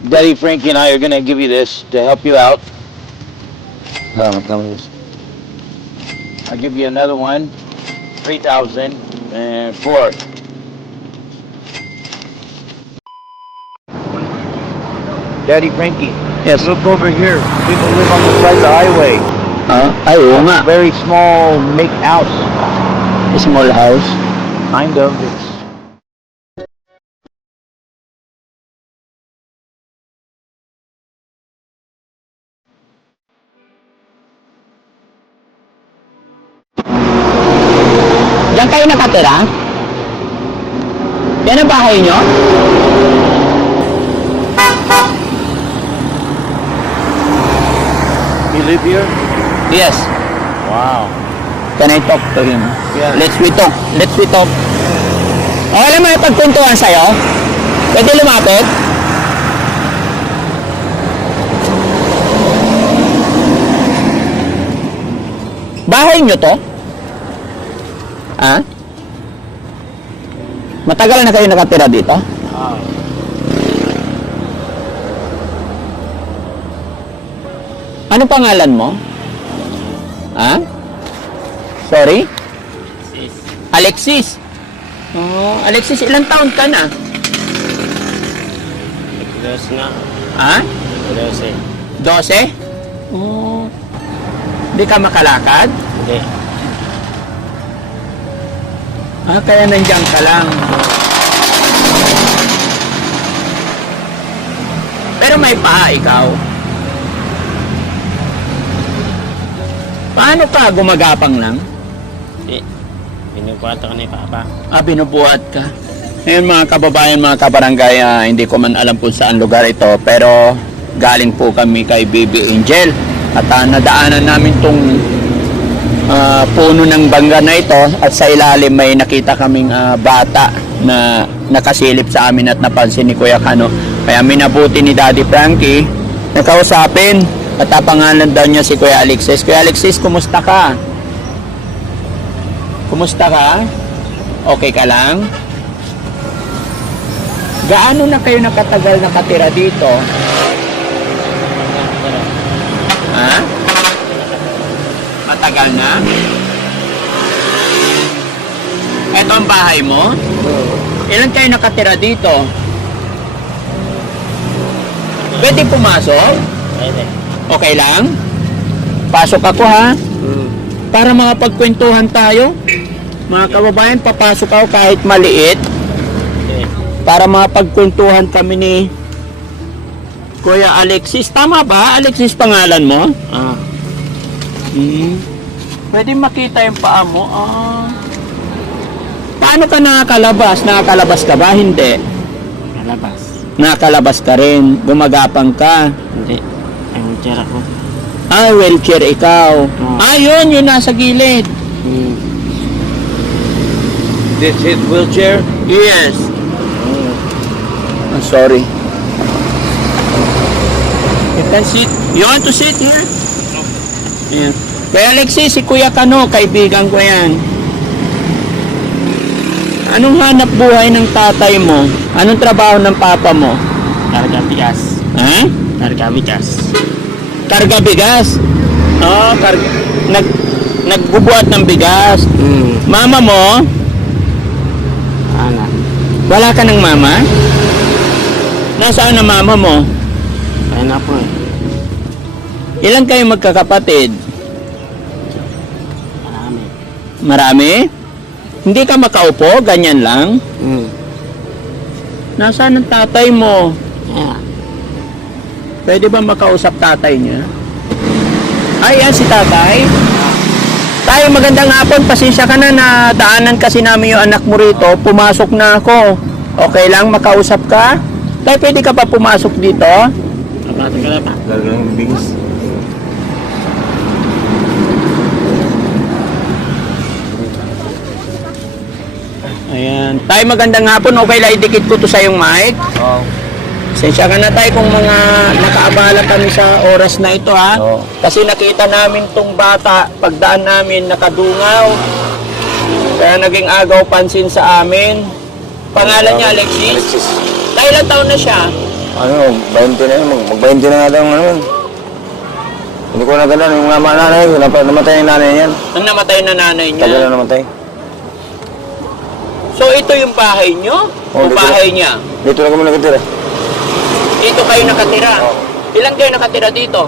Daddy Frankie and I are gonna give you this to help you out. Come with this. I'll give you another one, 3,000 and four. Daddy Frankie. Yes. Look over here. People live on the side of the highway. Ay, oo nga. Very small make house. Small house. Kind of. It's Diyan kayo nakatira? Yan ang bahay nyo? you live here? Yes. Wow. Can I talk to him? Yeah. Let's we talk. Okay lang may pagkuntuhan sa'yo? Pwede lumapit? Bahay nyo to? Ha? Matagal na kayo nakatira dito? Ano pangalan mo? Ha? Sorry? Alexis. Oh, Alexis, ilang taon ka na? 12 na. Ha? 12. 12? Oh. Hindi ka makalakad? Hindi. Ah, kaya nandiyan ka lang. Pero may paa ikaw. Paano ka gumagapang lang? Hindi. Pinupuhat ako ni Papa. Ah, binubuhat ka. Ngayon mga kababayan, mga kabarangay, hindi ko man alam kung saan lugar ito, pero galing po kami kay Baby Angel. At nadaanan namin tong puno ng bangga na ito, at sa ilalim may nakita kaming bata na nakasilip sa amin at napansin ni Kuya Kano. Kaya minabuti ni Daddy Frankie na kausapin, at pangalan daw niya si Kuya Alexis. Kuya Alexis, kumusta ka? Kumusta ka? Okay ka lang? Gaano na kayo nakatagal nakatira dito? Ha? Matagal na? Ito ang bahay mo? Ilan kayo nakatira dito? Pwede pumasok? Pwede. Okay lang? Pasok ako ha? Para makapagkwentuhan tayo. Mga kababayan, papasok ako kahit maliit. Okay. Para makapagkwentuhan kami ni Kuya Alexis. Tama ba? Alexis pangalan mo? Ah. Pwede makita yung paa mo. Paano ka nakakalabas? Nakakalabas ka ba? Hindi. Kalabas. Nakakalabas ka rin. Gumagapang ka. Hindi. Ay, wheelchair ako. Ah, wheelchair ikaw. Yun nasa gilid. This his wheelchair? Yes. I'm sorry. You can sit. You want to sit here? Yeah. Kaya Alexis, si Kuya Kano, kaibigan ko yan. Anong hanap buhay ng tatay mo? Anong trabaho ng papa mo? Karga bigas. Ha? Karga bigas. Karga bigas? Oo, nagbubuhat ng bigas. Mama mo? Ana. Wala ka ng mama? Nasaan ang mama mo? Kaya na po eh. Ilan kayo magkakapatid? Marami. Marami? Hindi ka makaupo? Ganyan lang? Nasaan ang tatay mo? Yeah. Pwede ba makausap tatay niya? Ay, yan si tatay. Tay, magandang hapon. Pasensya ka na daanan kasi namin yung anak mo rito. Pumasok na ako. Okay lang, makausap ka? Tay, pwede ka pa pumasok dito? Kapatid ka na pa. Gagang bigas. Ayan. Tay, magandang hapon. Okay lang, idikit ko to sa yung mic. Oh. Pasensya ka na tayo kung mga nakaabala kami sa oras na ito ha. Oo. Kasi nakita namin tong bata, pagdaan namin nakadungaw. Kaya naging agaw pansin sa amin. Pangalan niya Alexis? Alexis. Tayo ilang taon na siya? Ano, 20 na yun. Mag-20 na natin ang ano yun. Hindi ko naganda yung mga nanay. Namatay yung nanay niyan. Ang namatay na nanay niya. Tagal na namatay. So ito yung bahay nyo? O dito bahay niya? Dito na kami nakatira. Dito kayo nakatira? Ilan kayo nakatira dito?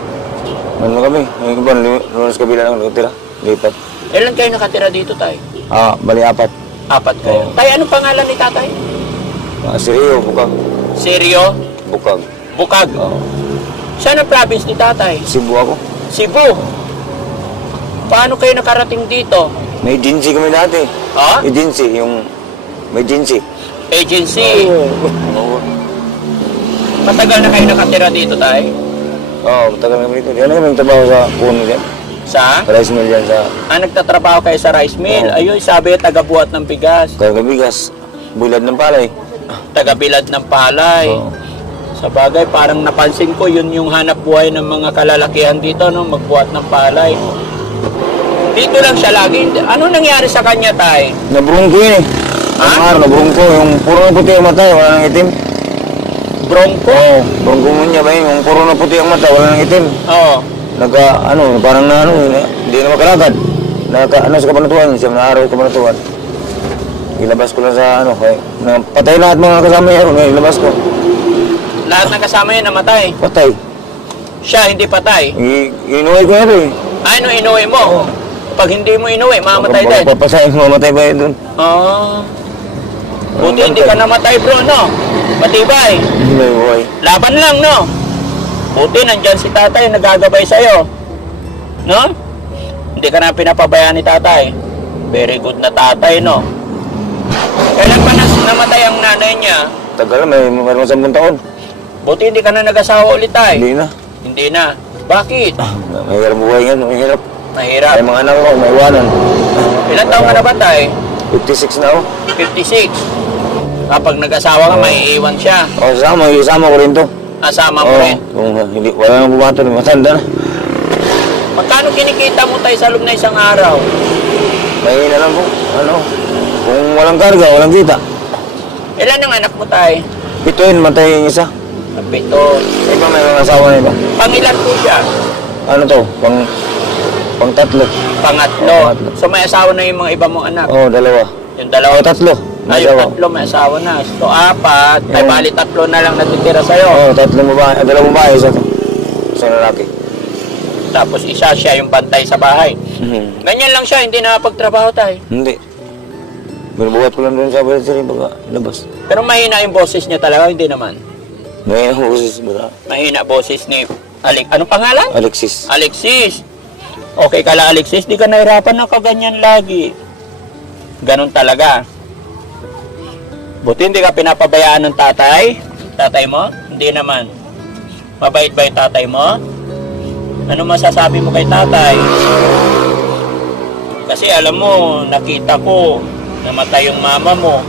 Ano kami? Ngayon ko ba, lunas kabila lang nakatira. Lipat. Ilan kayo nakatira dito, tay? Bali 4. 4 kayo. Oo. Tay, anong pangalan ni tatay? Si Rio, Bukag. Seryo? Bukag. Bukag. Oo. Saan ang province ni tatay? Cebu ako. Cebu. Paano kayo nakarating dito? May agency kami dati. Ha? Agency, yung... May agency. Agency. Oo. Matagal na kayo nakatira dito, tay? Matagal kami dito. Yan na kami trabaho sa puno dyan. Sa? Rice mill dyan sa Nagtatrabaho kayo sa rice mill. Oo. Ayun, sabi, taga-buhat ng bigas. Kagabigas. Bulad ng palay. Taga-bilad ng palay. Oo. Sa bagay, parang napansin ko, yun yung hanap buhay ng mga kalalakihan dito, no? Magbuhat ng palay. Dito lang siya lagi. Ano nangyari sa kanya, tay? Nabrungko yun eh. Ha? Nabrungko. Yung puro na puti ang mata, wala nang itim. Bronco? Brungko mo niya ba yun? Yung puro na puti ang mata, wala nang itim. Oo. Parang na hindi na makalakad. Sa kabanatuan, siya na araw kabanatuan. Ilabas ko lang sa patay lahat mga kasama niya, ilabas ko. Lahat ng kasama niya namatay. Patay. Siya hindi patay. Inuwi ko na ito eh. Ano inuwi mo? Pag hindi mo inuwi, mamatay din. Papasayin ko, mamatay ba yun doon? Oo. Buti hindi ka namatay, bro, no? Matibay. Hindi may buhay. Laban lang, no? Buti nandyan si tatay, nagagabay sa'yo. No? Hindi ka na pinapabayaan ni tatay. Very good na tatay, no? Kailan pa namatay ang nanay niya? Tagal na, may 10 taon. Buti hindi ka na nag-asawa ulit, tay. Hindi na. Hindi na. Bakit? Mahirap buhay yan, mahirap. Mahirap. May mga anak ko, may iwanan. Ilan taon ka na ba, tay? 56 na ako. 56. Kapag nag-asawa ka, may iiwan siya. Isama ko rin to. Asama mo rin. Kung hindi, wala nang bumato, matanda na. Magkano kinikita mo, tay, sa loob na isang araw? Mahina lang po. Kung walang karga, walang kita. Ilan ang anak mo, tay? Pituin, matay yung isa. 7. Iba may mga asawa na iba. Pangilan po siya? Ano to? Pang tatlo. Pangatlo. So may asawa na yung mga iba mong anak? Dalawa. Yung dalawa? Tatlo. Ay, yung tatlo may asawa na. So 4. Ay, bali 3 na lang natitira sa'yo. Tatlong babae. Dalawang babae, isa to. Isang lalaki. Tapos isa siya yung bantay sa bahay. Ganyan lang siya, hindi nakapagtrabaho, tay. Hindi. Binubuhat ko lang doon sa bahay pagka labas. Pero mahina yung boses niya talaga, hindi naman. May usis ba? Mahina boses ni Anong pangalan? Alexis. Alexis. Okay ka lang, Alexis. Di ka nahirapan ng kaganyan lagi. Ganon talaga. Buti hindi ka pinapabayaan ng tatay? Tatay mo? Hindi naman. Mabait ba yung tatay mo? Ano masasabi mo kay tatay? Kasi alam mo, nakita ko, namatay yung mama mo.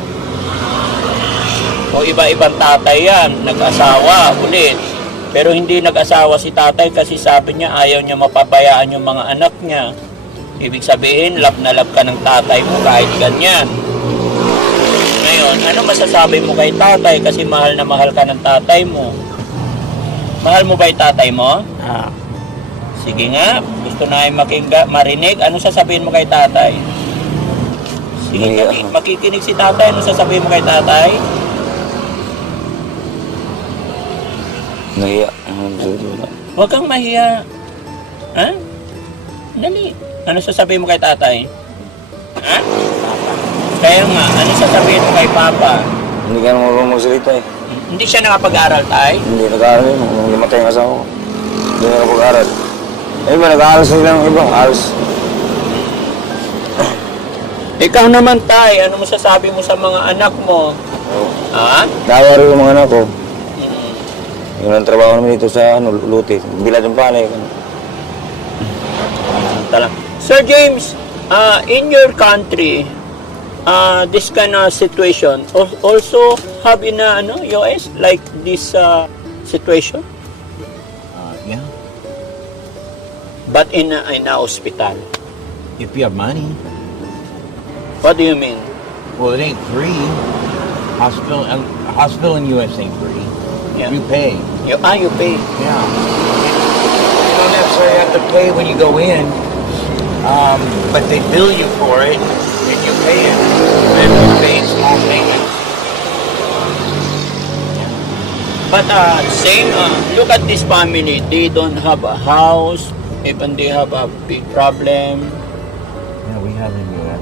O iba-ibang tatay yan, nag-asawa ulit. Pero hindi nag-asawa si tatay kasi sabi niya ayaw niya mapabayaan yung mga anak niya. Ibig sabihin, love na love ka ng tatay mo kahit ganyan. Ngayon, ano masasabi mo kay tatay kasi mahal na mahal ka ng tatay mo? Mahal mo ba yung tatay mo? Sige nga, gusto na yung marinig. Ano sasabihin mo kay tatay? Sige, makikinig si tatay. Ano sasabihin mo kay tatay? Nahiya. Huwag kang mahiya. Ha? Dali. Ano sasabihin mo kay tatay? Ha? Kaya nga, ano sasabihin mo kay papa? Hindi ka naman magsalita eh. Hindi siya nakapag-aral, tay? Hindi nag-aaral yun. Nung limatay ang asawa ko. Hindi nakapag-aral. Iba, nag-aaral sila ng ibang aras. Ikaw naman, tay. Ano masasabi mo sa mga anak mo? Ha? Dawa rin yung mga anak ko. Yun ang trabaho namin dito sa Luti. Bilad ng palay. Sir James, in your country, this kind of situation also have in US like this situation, Yeah. but in a hospital. If you have money. What do you mean? Well, it ain't free. Hospital in US ain't free. Yeah. You pay. You pay. Yeah. You don't necessarily have to pay when you go in, but they bill you for it, and you pay it. And you pay in small payments. But same, look at this family. They don't have a house, even they have a big problem. Yeah, we have in U.S.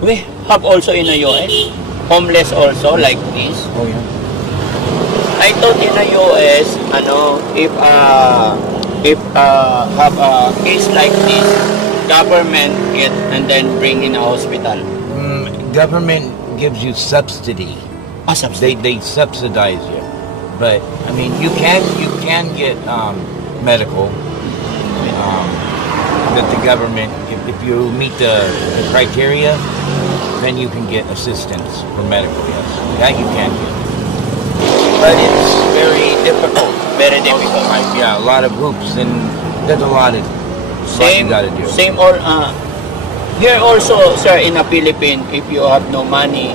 We have also in the US, homeless also like this. Oh yeah. I thought in the US, if have a case like this, government get and then bring in a hospital. Government gives you subsidy. They subsidize you, but I mean you can get medical that the government, if you meet the criteria, then you can get assistance for medical. Yes, that you can get, but it's very difficult. Very difficult. Yeah, a lot of hoops, and there's a lot you Same, gotta do. same all. Here also, sir, in the Philippines, if you have no money,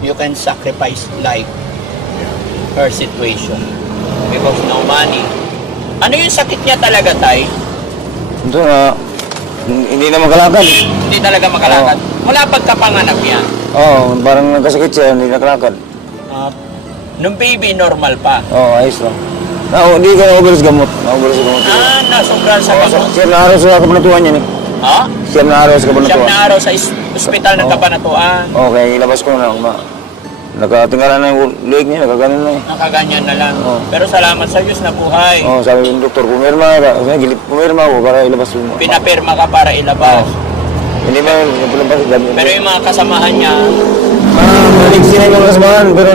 you can sacrifice life. Her situation because no money. Ano yung sakit niya talaga, tay? Ito na, hindi na makalakad. Hindi talaga makalakad. Mula pagkapanganak yan. Oo, parang nagkasakit siya, hindi nakalakad. Nung baby, normal pa. Oo, ayos lang. Hindi ka na-over sa gamot. Na-over sa gamot. Nasubran sa gamot. Siyam na araw sa kabanatuan yan eh. Ha? Siyam na araw sa Siyam kabanatuan. na araw sa ospital ng Oo. Kabanatuan. Okay, ilabas ko na. Nakatingala na yung leg niya, nakaganon na eh. Nakaganyan na lang. Oo. Pero salamat sa Diyos na buhay. Oo, sabi yung doktor, pumirma ka. Pumirma ako para ilabas yung... Pinapirma ka para ilabas. Hindi ba yung palabas? Pero yung mga kasamahan niya, Maligsin na yung mga kasamahan, pero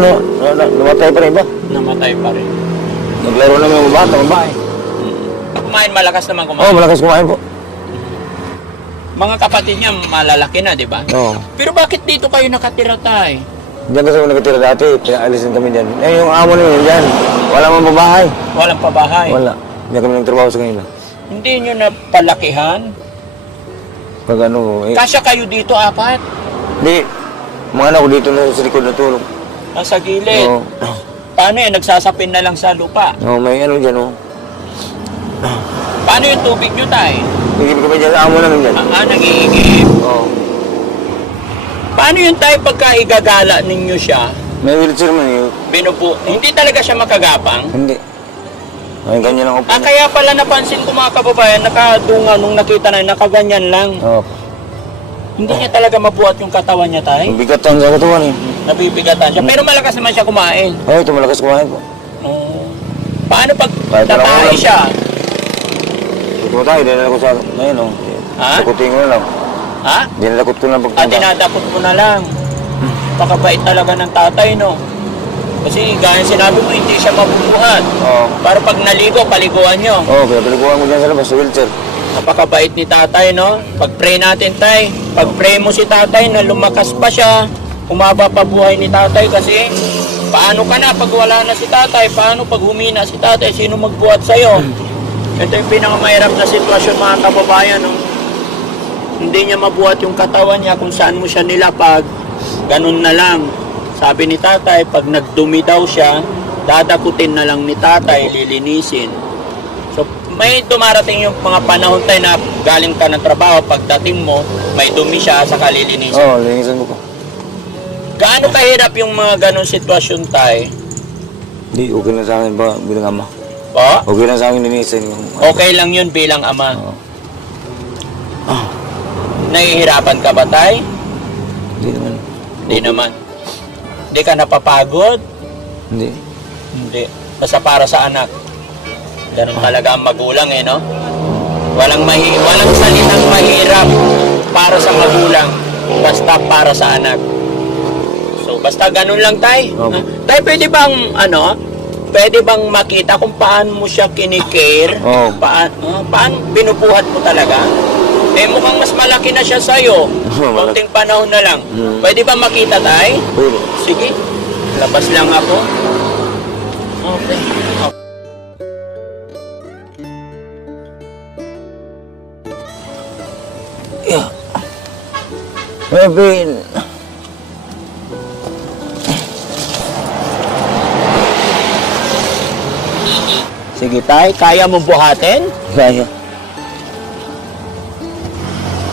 namatay pa rin ba? namatay pa rin. Naglaro naman yung bata, babae. Kumain, malakas naman Oo, kumain. malakas kumain po. Mga kapatid niya, malalaki na, di ba? Oo. Pero bakit dito kayo nakatira, tay? Diyan kasi ako nakatira dati, pinaalisin kami dyan. Yung amo namin dyan, wala mang babahay. Walang pabahay. Wala. Hindi kami nagtrabaho sa kanila. Hindi nyo na palakihan? Pag ano, Kasya kayo dito, apat? Hindi, mga anak ko dito na sa likod na tulog. Nasa gilid. Oo. Paano yan? Nagsasapin na lang sa lupa. Oo, may ano dyan, oh. Paano yung tubig nyo, tay? Higip kami dyan, amo namin dyan. Nangihigip. Oo. Paano yung tay pagka igagala ninyo siya? May wheelchair man eh. Hindi talaga siya makagapang? Hindi. Ay, ganyan lang ako. Kaya pala napansin ko mga kababayan, nakadunga nung nakita na, nakaganyan lang. Oo. Hindi niya talaga mabuhat yung katawan niya, tay. Bigatan sa katawan eh. Nabibigatan siya. Pero malakas naman siya kumain. Oo, ito malakas kumain po. Paano pag Kahit tatay walang siya? Ito tayo, dinala ko sa, ngayon oh. Ha? Sakutin ko na lang. Ha? Dinalakot ko na pagpunta. Dinadapot mo na lang. Pakabait talaga ng tatay, no? Kasi gaya sinabi mo, hindi siya mabubuhat. Oo. Para pag naligo, paliguan nyo. Oo, kaya paliguan ko dyan sa labas, sa wheelchair. Napakabait ni tatay, no? Pag-pray natin, tay. Pag-pray mo si tatay na lumakas pa siya, umaba pa buhay ni tatay kasi paano ka na pag wala na si tatay? Paano pag humina si tatay? Sino magbuhat sa'yo? Ito yung pinakamahirap na sitwasyon, mga kababayan, no? Hindi niya mabuhat yung katawan niya kung saan mo siya nilapag. Ganun na lang. Sabi ni tatay, pag nagdumi daw siya, dadakutin na lang ni tatay, lilinisin. So, may dumarating yung mga panahon tayo na galing ka ng trabaho, pagdating mo, may dumi siya, saka lilinisin. Oo, linisan ko po. Gaano kahirap yung mga ganong sitwasyon tayo? Hindi, okay na sa akin ba, bilang ama. Po? Okay na sa akin linisan yung... Okay lang yun bilang ama. Oo. Nahihirapan ka ba, tay? Hindi naman. Hindi naman. Hindi ka napapagod? Hindi. Hindi. Basta para sa anak. Ganun talaga ang magulang eh, no? Walang salitang mahirap para sa magulang. Basta para sa anak. So, basta ganun lang, tay. Okay. Tay, pwede bang makita kung paano mo siya kinikare? Oo. Paano binubuhat mo talaga? Eh, mukhang mas malaki na siya sa'yo. Konting panahon na lang. Pwede ba makita, tay? Pwede. Sige. Labas lang ako. Okay. Yeah. Maybe... Sige tay, kaya mo buhatin? Kaya.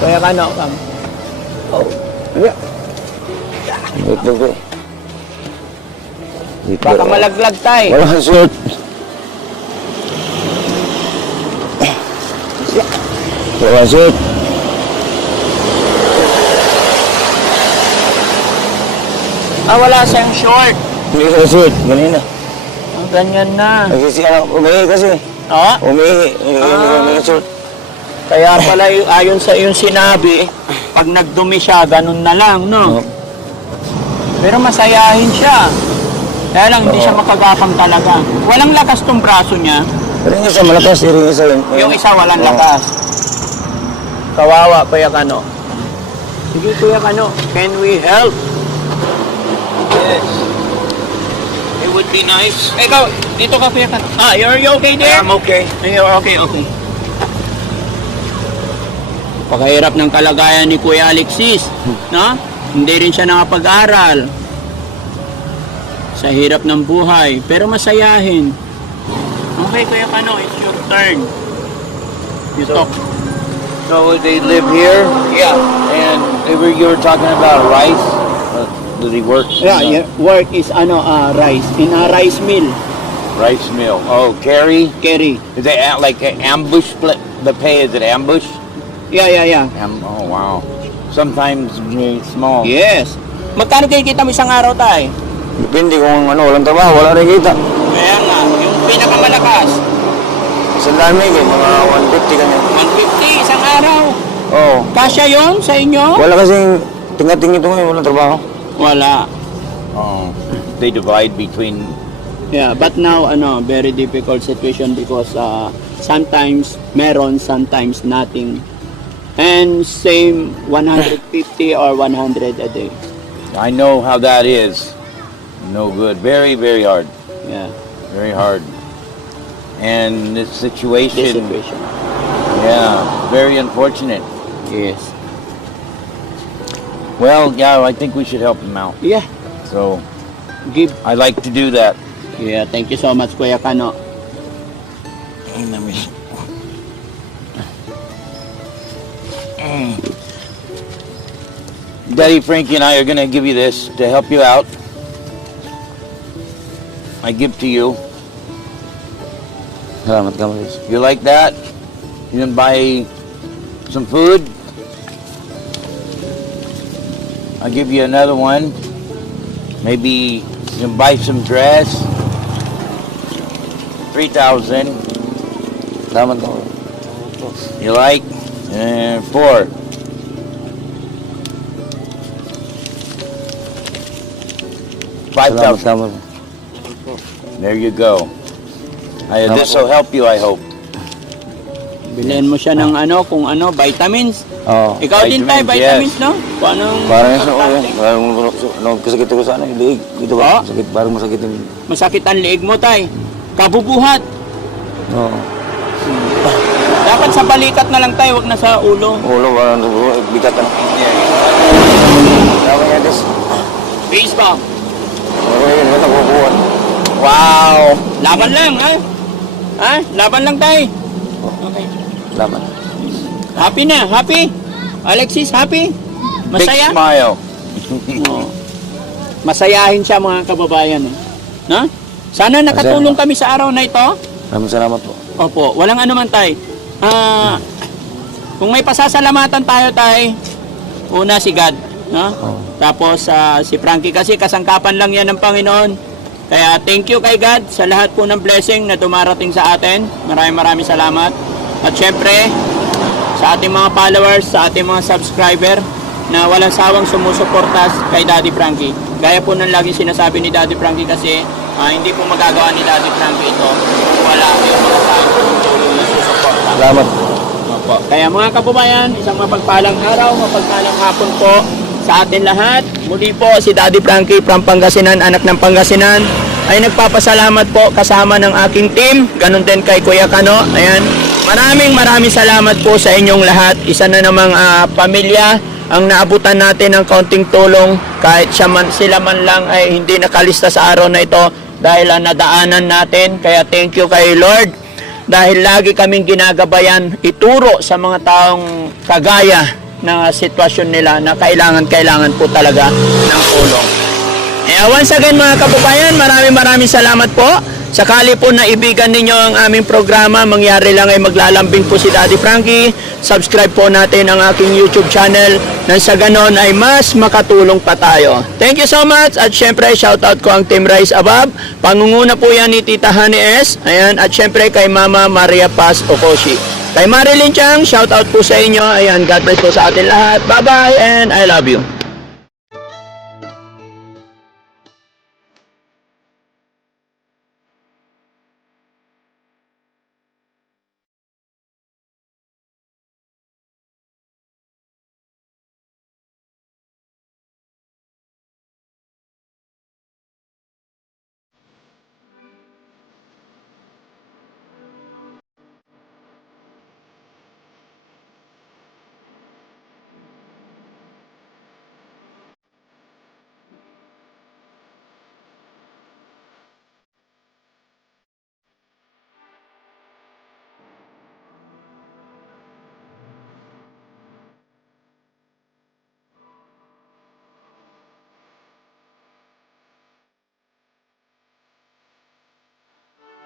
Kaya ka no, kam. Oh. Wait, wait. Baka malaglag tay. Wala kang suot. Wala kang suot. Wala siyang short. Hindi ka suot. Ganina. Ang ganyan na. Kasi umihi kasi. Oh? Umihi. Hindi ka suot. Kaya pala ayon sa iyong sinabi, pag nagdumi siya, ganun na lang, no? Pero masayahin siya. Kaya lang, hindi siya makagapang talaga. Walang lakas tong braso niya. Pero yung isa malakas, yung isa yun. Yung isa walang lakas. Kawawa, Kuya Kano. Sige, Kuya Kano, can we help? Yes. It would be nice. Ikaw, dito ka, Kuya Kano. You're okay there? I'm okay. You're okay. Pakahirap ng kalagayan ni Kuya Alexis, no? Hindi rin siya nakapag-aral. Sa hirap ng buhay, pero masayahin. Okay, Kuya Kano, it's your turn. You talk. So they live here? Yeah. And you were talking about rice? Did he work? Work is rice. In a rice mill. Rice mill. Oh, carry? Carry. Is they like ambush the pay? Is it ambush? Yeah. Oh, wow. Sometimes very small. Yes. Magkano kayo kita mo isang araw tayo? Depende kung walang trabaho, wala rin kita. Kaya nga, yung pinakamalakas. Sa dami, mga 150 kanya. 150 isang araw. Oo. Kasya yon sa inyo? Wala kasing tinga-tingi ito ngayon, walang trabaho. Wala. Oh. They divide between... Yeah, but now, very difficult situation because sometimes meron, sometimes nothing. And same 150 or 100 a day. I know how that is. No good. Very, very hard. Yeah, Very hard. And this situation... this situation. Yeah, very unfortunate. Yes. Well, yeah, I think we should help him out. Yeah, So, give. I like to do that. Yeah, thank you so much, Kuya Kano. Daddy Frankie and I are gonna give you this to help you out. I give to you. Salamat ka, Maris. You like that? You can buy some food. I'll give you another one. Maybe you can buy some dress. 3,000. Salamat ka, Maris. You like? And 4. Salamat 5,000. ka, Maris. There you go. This will help you, I hope. Bilhin mo siya ng vitamins. Oo. Ikaw din tayo, Vitamins, vitamins, no? Kung anong... Parang yun sa parang kasakit ko sa liig. Dito ba? Oh? Sakit, parang masakit yung... Masakit ang liig mo, tay. Kabubuhat. Oo. Dapat sa balikat na lang tayo, wag na sa ulo. Ulo, parang bigat na. Tama niya, Des. Base bomb. Pero yun, ito, kukuhan. Wow! Laban lang, ha? Ha? Laban lang tayo. Okay. Salamat. Happy na, happy? Alexis, happy? Big Masaya? smile. Oo. Masayahin siya mga kababayan. No? Sana nakatulong kami sa araw na ito. Maraming salamat po. Opo, walang anuman tay. Kung may pasasalamatan tayo tay, una si God, no? Tapos si Frankie kasi kasangkapan lang yan ng Panginoon. Kaya thank you kay God sa lahat po ng blessing na dumarating sa atin. Maraming salamat. At syempre, sa ating mga followers, sa ating mga subscriber na walang sawang sumusuporta kay Daddy Frankie. Gaya po ng lagi sinasabi ni Daddy Frankie kasi hindi po magagawa ni Daddy Frankie ito kung wala yung mga tao na susuporta. Salamat. Opo. Kaya mga kababayan, isang mapagpalang araw, mapagpalang hapon po sa atin lahat. Muli po si Daddy Frankie from Pangasinan, anak ng Pangasinan, ay nagpapasalamat po kasama ng aking team. Ganon din kay Kuya Kano. Ayan. Maraming salamat po sa inyong lahat. Isa na namang pamilya ang naabutan natin ng kaunting tulong kahit sila man lang ay hindi nakalista sa araw na ito dahil nadaanan natin. Kaya thank you kay Lord. dahil lagi kaming ginagabayan ituro sa mga taong kagaya na sitwasyon nila na kailangan po talaga ng tulong. Once again mga kababayan, maraming salamat po. Sakali po na ibigan ninyo ang aming programa, mangyari lang ay maglalambing po si Daddy Frankie. Subscribe po natin ang aking YouTube channel nang sa ganon ay mas makatulong pa tayo. Thank you so much at syempre shoutout ko ang Team Rise Above. Pangunguna po yan ni Tita Honey S. Ayan, at syempre kay Mama Maria Paz Okoshi. Kay Marilyn Chang, shoutout po sa inyo. Ayan, God bless po sa atin lahat. Bye-bye and I love you.